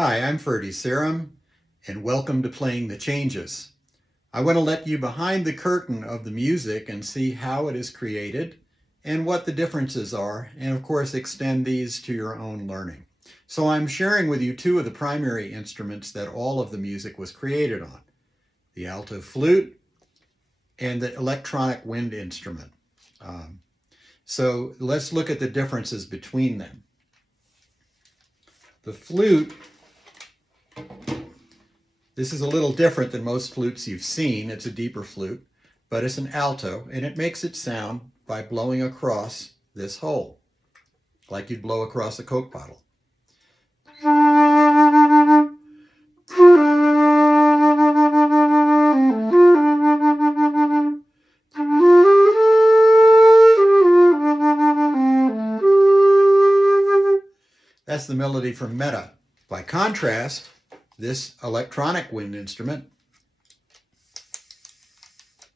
Hi, I'm Ferdi Serim, and welcome to Playing the Changes. I want to let you behind the curtain of the music and see how it is created and what the differences are, and of course extend these to your own learning. So I'm sharing with you two of the primary instruments that all of the music was created on, the alto flute and the electronic wind instrument. So let's look at the differences between them. The flute, this is a little different than most flutes you've seen. It's a deeper flute, but it's an alto, and it makes its sound by blowing across this hole, like you'd blow across a Coke bottle. That's the melody from Meta. By contrast, this electronic wind instrument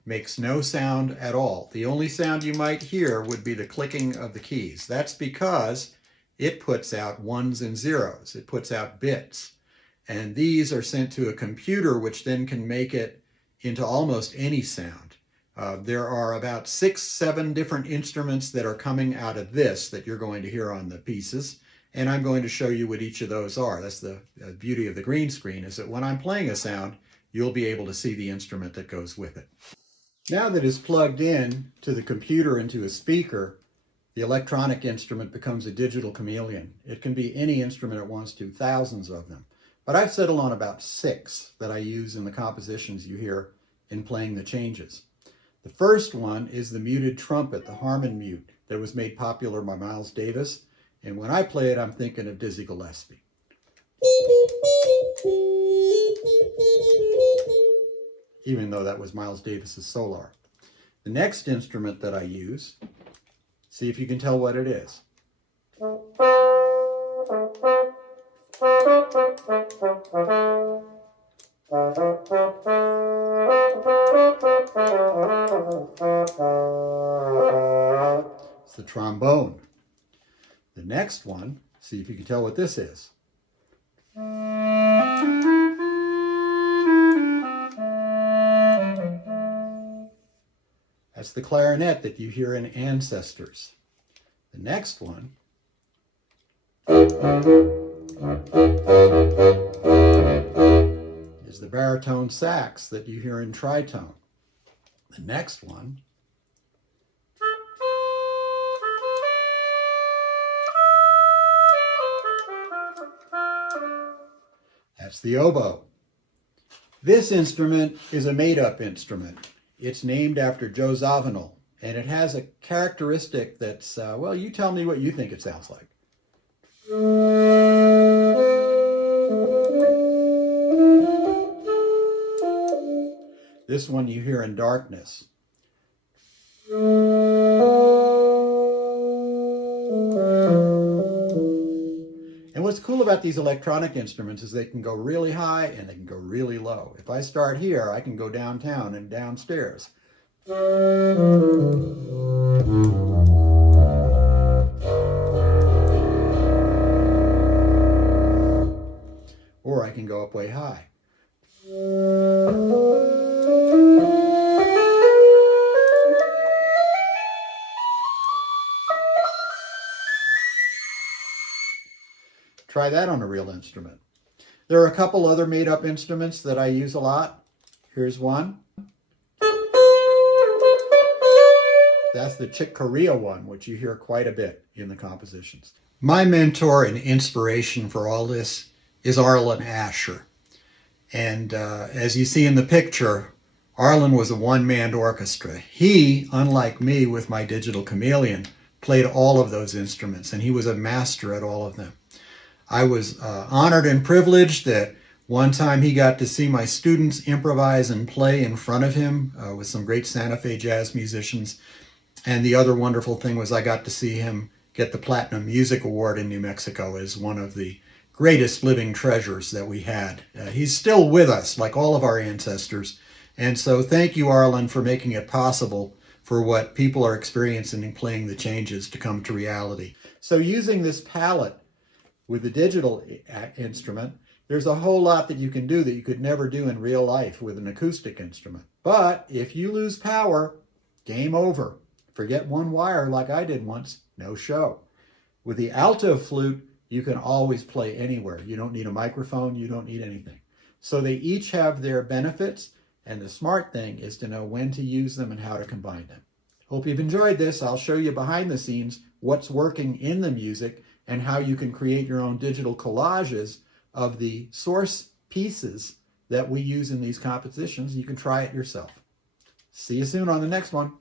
makes no sound at all. The only sound you might hear would be the clicking of the keys. That's because it puts out ones and zeros. It puts out bits. And these are sent to a computer, which then can make it into almost any sound. There are about 6-7 different instruments that are coming out of this that you're going to hear on the pieces. And I'm going to show you what each of those are. That's the beauty of the green screen, is that when I'm playing a sound, you'll be able to see the instrument that goes with it. Now that it's plugged in to the computer into a speaker, the electronic instrument becomes a digital chameleon. It can be any instrument it wants to, thousands of them. But I've settled on about 6 that I use in the compositions you hear in Playing the Changes. The first one is the muted trumpet, the Harmon mute, that was made popular by Miles Davis. And when I play it, I'm thinking of Dizzy Gillespie. Even though that was Miles Davis's solar. The next instrument that I use, see if you can tell what it is. It's the trombone. The next one, see if you can tell what this is. That's the clarinet that you hear in Ancestors. The next one is the baritone sax that you hear in Tritone. The next one that's the oboe. This instrument is a made-up instrument. It's named after Joe Zawinul, and it has a characteristic that's, well, you tell me what you think it sounds like. This one you hear in Darkness. And what's cool about these electronic instruments is they can go really high and they can go really low. If I start here, I can go downtown and downstairs. Or I can go up way high. Try that on a real instrument. There are a couple other made-up instruments that I use a lot. Here's one. That's the Chick Corea one, which you hear quite a bit in the compositions. My mentor and inspiration for all this is Arlen Asher. And as you see in the picture, Arlen was a one-man orchestra. He, unlike me with my digital chameleon, played all of those instruments, and he was a master at all of them. I was honored and privileged that one time he got to see my students improvise and play in front of him with some great Santa Fe jazz musicians. And the other wonderful thing was I got to see him get the Platinum Music Award in New Mexico as one of the greatest living treasures that we had. He's still with us, like all of our ancestors. And so thank you, Arlen, for making it possible for what people are experiencing in Playing the Changes to come to reality. So using this palette With the digital instrument, there's a whole lot that you can do that you could never do in real life with an acoustic instrument. But if you lose power, game over. Forget one wire like I did once, no show. With the alto flute, you can always play anywhere. You don't need a microphone, you don't need anything. So they each have their benefits, and the smart thing is to know when to use them and how to combine them. Hope you've enjoyed this. I'll show you behind the scenes what's working in the music and how you can create your own digital collages of the source pieces that we use in these compositions. You can try it yourself. See you soon on the next one.